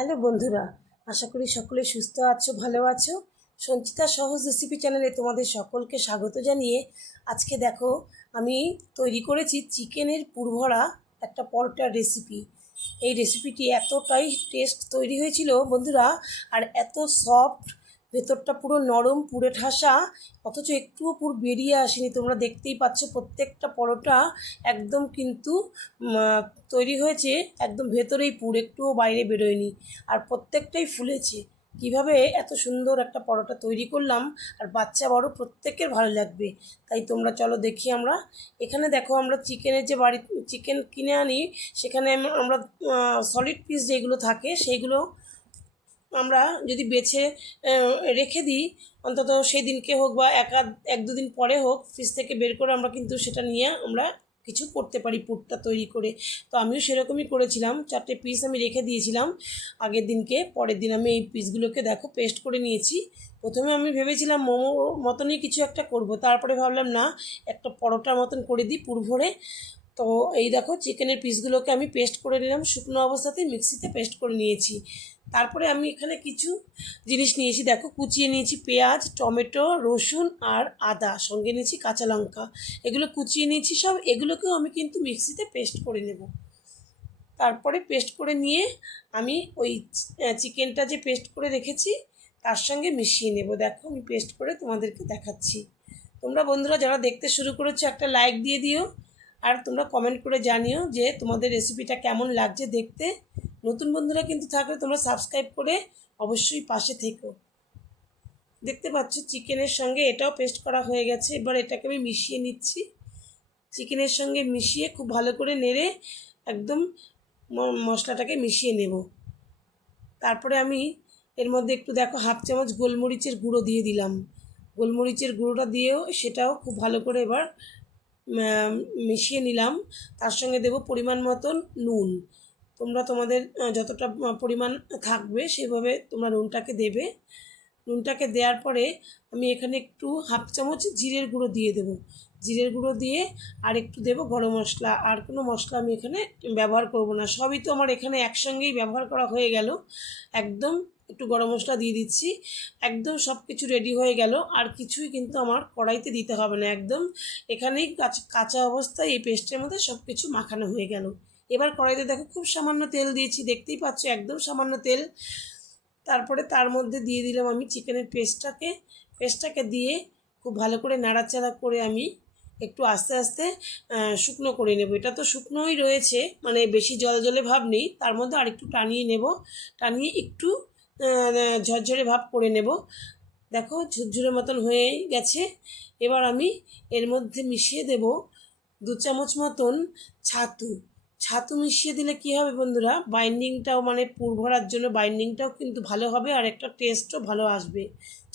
Hello বন্ধুরা, আশা করি সকলে সুস্থ আছো, ভালো আছো। সঞ্চিতা সহজ রেসিপি চ্যানেলে তোমাদের সকলকে স্বাগত জানিয়ে আজকে দেখো আমি তৈরি করেছি চিকেনের পুরভরা একটা পরোটার রেসিপি। এই রেসিপিটি এতটাই টেস্ট তৈরি হয়েছিল বন্ধুরা, আর এত সফট, ভেতরটা পুরো নরম পুড়ে ঠাসা, অথচ একটুও পুর বেরিয়ে আসেনি। তোমরা দেখতেই পাচ্ছ প্রত্যেকটা পরোটা একদম কিন্তু তৈরি হয়েছে একদম ভেতরেই পুর, একটুও বাইরে বেরোয়নি, আর প্রত্যেকটাই ফুলেছে। কিভাবে এত সুন্দর একটা পরোটা তৈরি করলাম, আর বাচ্চা বড় প্রত্যেকের ভালো লাগবে। তাই তোমরা চলো দেখি। আমরা এখানে দেখো, আমরা চিকেনের যে বাড়ি চিকেন কিনে আনি, সেখানে আমরা সলিড পিস যেগুলো থাকে সেইগুলো আমরা যদি বেছে রেখে দিই, অন্তত সেই দিনকে হোক বা এক দুদিন পরে হোক, ফ্রিজ থেকে বের করে আমরা কিন্তু সেটা নিয়ে আমরা কিছু করতে পারি পুরটা তৈরি করে। তো আমিও সেরকমই করেছিলাম, 4টে পিস আমি রেখে দিয়েছিলাম আগের দিনকে। পরের দিন আমি এই পিসগুলোকে দেখো পেস্ট করে নিয়েছি। প্রথমে আমি ভেবেছিলাম মোমো মতনই কিছু একটা করব, তারপরে ভাবলাম না, একটা পরোটার মতন করে দিই পুর ভরে। তো এই দেখো চিকেনের পিসগুলোকে আমি পেস্ট করে নিলাম, শুকনো অবস্থাতেই মিক্সিতে পেস্ট করে নিয়েছি। তারপরে আমি এখানে কিছু জিনিস নিয়েছি, দেখো কুচিয়ে নিয়েছি পেঁয়াজ, টমেটো, রসুন আর আদা, সঙ্গে নিয়েছি কাঁচা লঙ্কা। এগুলো কুচিয়ে নিয়েছি সব, এগুলোকেও আমি কিন্তু মিক্সিতে পেস্ট করে নেব। তারপরে পেস্ট করে নিয়ে আমি ওই চিকেনটা যে পেস্ট করে রেখেছি তার সঙ্গে মিশিয়ে নেব। দেখো আমি পেস্ট করে তোমাদেরকে দেখাচ্ছি। তোমরা বন্ধুরা যারা দেখতে শুরু করেছো একটা লাইক দিয়ে দিও, আর তোমরা কমেন্ট করে জানিও যে তোমাদের রেসিপিটা কেমন লাগছে দেখতে। নতুন বন্ধুরা কিন্তু থাকলে তোমরা সাবস্ক্রাইব করে অবশ্যই পাশে থেকো। দেখতে পাচ্ছ চিকেনের সঙ্গে এটাও পেস্ট করা হয়ে গেছে। এবার এটাকে আমি মিশিয়ে নিচ্ছি, চিকেনের সঙ্গে মিশিয়ে খুব ভালো করে নেড়ে একদম মশলাটাকে মিশিয়ে নেব। তারপরে আমি এর মধ্যে একটু দেখো 1/2 চামচ গোলমরিচের গুঁড়ো দিয়ে দিলাম। গোলমরিচের গুঁড়োটা দিয়েও সেটাও খুব ভালো করে এবার মিশিয়ে নিলাম। তার সঙ্গে দেব পরিমাণ মতন নুন। তোমরা তোমাদের যতটা পরিমাণ থাকবে সেভাবে তোমরা নুনটাকে দেবে। নুনটাকে দেওয়ার পরে আমি এখানে একটু 1/2 চামচ জিরের গুঁড়ো দিয়ে দেবো। জিরের গুঁড়ো দিয়ে আর একটু দেবো গরম মশলা। আর কোনো মশলা আমি এখানে ব্যবহার করব না, সবই তো আমার এখানে একসঙ্গেই ব্যবহার করা হয়ে গেল। একদম একটু গরম মশলা দিয়ে দিচ্ছি। একদম সব কিছু রেডি হয়ে গেল, আর কিছুই কিন্তু আমার কড়াইতে দিতে হবে না, একদম এখানেই কাঁচা অবস্থায় এই পেস্টের মধ্যে সব কিছু মাখানো হয়ে গেল। এবার কড়াইতে দেখো খুব সামান্য তেল দিয়েছি, দেখতেই পাচ্ছ একদম সামান্য তেল। তারপরে তার মধ্যে দিয়ে দিলাম আমি চিকেনের পেস্টটাকে দিয়ে খুব ভালো করে নাড়াচাড়া করে আমি একটু আস্তে আস্তে শুকনো করে নেব। এটা তো শুকনোই রয়েছে, মানে বেশি জলে ভাব নেই, তার মধ্যে আর একটু টানিয়ে নেব, টানিয়ে একটু ঝরঝরে ভাব করে নেব। দেখো ঝুরঝুরে মতন হয়ে গেছে। এবার আমি এর মধ্যে মিশিয়ে দেব 2 চামচ মতন ছাতু। ছাতু মিশিয়ে দিলে কী হবে বন্ধুরা, বাইন্ডিংটাও মানে পুর ভরার জন্য বাইন্ডিংটাও কিন্তু ভালো হবে, আর একটা টেস্টও ভালো আসবে।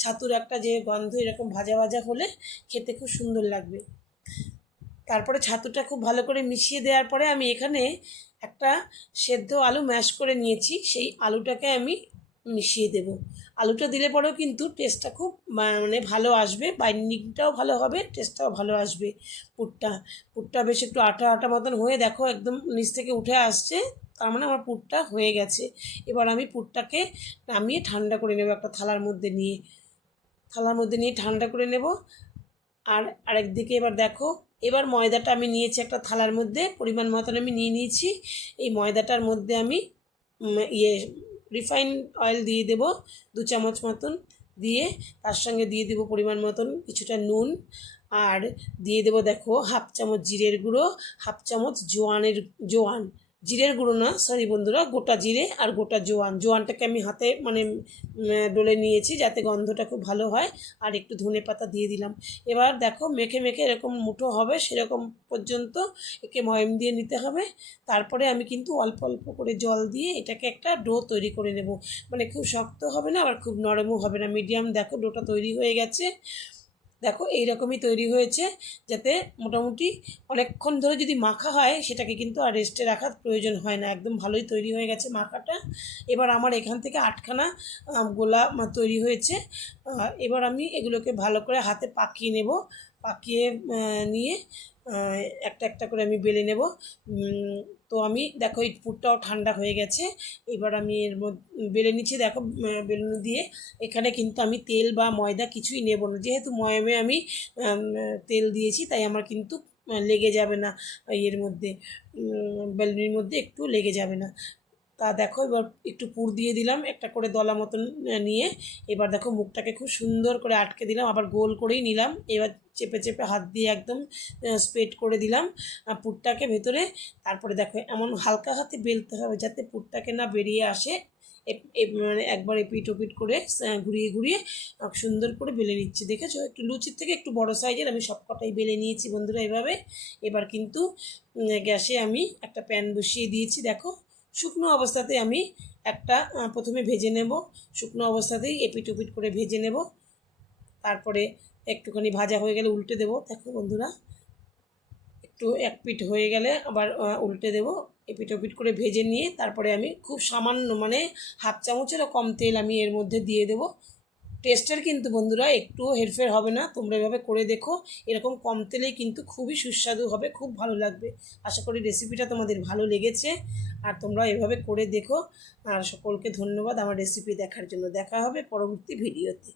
ছাতুর একটা যে গন্ধ, এরকম ভাজা ভাজা হলে খেতে খুব সুন্দর লাগবে। তারপরে ছাতুটা খুব ভালো করে মিশিয়ে দেওয়ার পরে আমি এখানে একটা সেদ্ধ আলু ম্যাশ করে নিয়েছি, সেই আলুটাকে আমি মিশিয়ে দেব। আলুটা দিলে পরেও কিন্তু টেস্টটা খুব মানে ভালো আসবে, বাইন্ডিংটাও ভালো হবে, টেস্টটাও ভালো আসবে। পুরটা বেশ একটু আটা আটা মতন হয়ে দেখো একদম নিচ থেকে উঠে আসছে, তার মানে আমার পুরটা হয়ে গেছে। এবার আমি পুরটাকে নামিয়ে ঠান্ডা করে নেব একটা থালার মধ্যে নিয়ে, ঠান্ডা করে নেব। আর আরেকদিকে এবার দেখো, এবার ময়দাটা আমি নিয়েছি একটা থালার মধ্যে, পরিমাণ মতন আমি নিয়ে নিয়েছি। এই ময়দাটার মধ্যে আমি রিফাইন্ড অয়েল দিয়ে দেব 2 চামচ মতন, দিয়ে তার সঙ্গে দিয়ে দেব পরিমাণ মতন কিছুটা নুন, আর দিয়ে দেব দেখো 1/2 চামচ জিরের গুঁড়ো, 1/2 চামচ জোয়ান, জিরের গুঁড়ো না, সরি বন্ধুরা, গোটা জিরে আর গোটা জোয়ানটাকে আমি হাতে মানে ডলে নিয়েছি যাতে গন্ধটা খুব ভালো হয়। আর একটু ধনে পাতা দিয়ে দিলাম। এবার দেখো মেখে এরকম মুঠো হবে সেরকম পর্যন্ত একে ময়াম দিয়ে নিতে হবে। তারপরে আমি কিন্তু অল্প অল্প করে জল দিয়ে এটাকে একটা ডো তৈরি করে নেব, মানে খুব শক্ত হবে না আবার খুব নরমও হবে না, মিডিয়াম। দেখো ডোটা তৈরি হয়ে গেছে, দেখো এইরকমই তৈরি হয়েছে, যাতে মোটামুটি অনেকক্ষণ ধরে যদি মাখা হয় সেটাকে কিন্তু আর রেস্টে রাখার প্রয়োজন হয় না, একদম ভালোই তৈরি হয়ে গেছে মাখাটা। এবার আমার এখান থেকে 8খানা গোলা তৈরি হয়েছে। এবার আমি এগুলোকে ভালো করে হাতে পাকিয়ে নেব, পাকিয়ে নিয়ে একটা একটা করে আমি বেলে নেব। তো আমি দেখো এই পুরটাও ঠান্ডা হয়ে গেছে। এবার আমি এর মধ্যে বেলে নিচ্ছি, দেখো বেলুন দিয়ে। এখানে কিন্তু আমি তেল বা ময়দা কিছুই নেব না, যেহেতু ময়ামে আমি তেল দিয়েছি, তাই আমার কিন্তু লেগে যাবে না এর মধ্যে, বেলুনির মধ্যে একটু লেগে যাবে না। তা দেখো এবার একটু পুর দিয়ে দিলাম একটা করে দলা মতন নিয়ে। এবার দেখো মুখটাকে খুব সুন্দর করে আটকে দিলাম, আবার গোল করেই নিলাম। এবার চেপে চেপে হাত দিয়ে একদম স্প্রেড করে দিলাম পুরটাকে ভেতরে। তারপরে দেখো এমন হালকা হাতে বেলতে হবে যাতে পুরটাকে না বেরিয়ে আসে। মানে একবার এপিট ওপিট করে ঘুরিয়ে ঘুরিয়ে সুন্দর করে বেলে নিচ্ছি। দেখেছো, একটু লুচির থেকে একটু বড় সাইজের আমি সব কটাই বেলে নিয়েছি বন্ধুরা এভাবে। এবার কিন্তু গ্যাসে আমি একটা প্যান বসিয়ে দিয়েছি। দেখো শুকনো অবস্থাতে আমি একটা প্রথমে ভেজে নেব, শুকনো অবস্থাতেই এপিট ওপিট করে ভেজে নেব। তারপরে একটুখানি ভাজা হয়ে গেলে উল্টে দেবো। দেখো বন্ধুরা, একটু এক পিঠ হয়ে গেলে আবার উল্টে দেবো। এপিট ওপিট করে ভেজে নিয়ে তারপরে আমি খুব সামান্য, মানে হাফ চামচেরও কম তেল আমি এর মধ্যে দিয়ে দেবো। টেস্টের কিন্তু বন্ধুরা একটুও হেরফের হবে না, তোমরা এভাবে করে দেখো। এরকম কম তেলেই কিন্তু খুবই সুস্বাদু হবে, খুব ভালো লাগবে। আশা করি রেসিপিটা তোমাদের ভালো লেগেছে, আর তোমরা এভাবে করে দেখো। আর সকলকে ধন্যবাদ আমার রেসিপি দেখার জন্য। দেখা হবে পরবর্তী ভিডিওতে।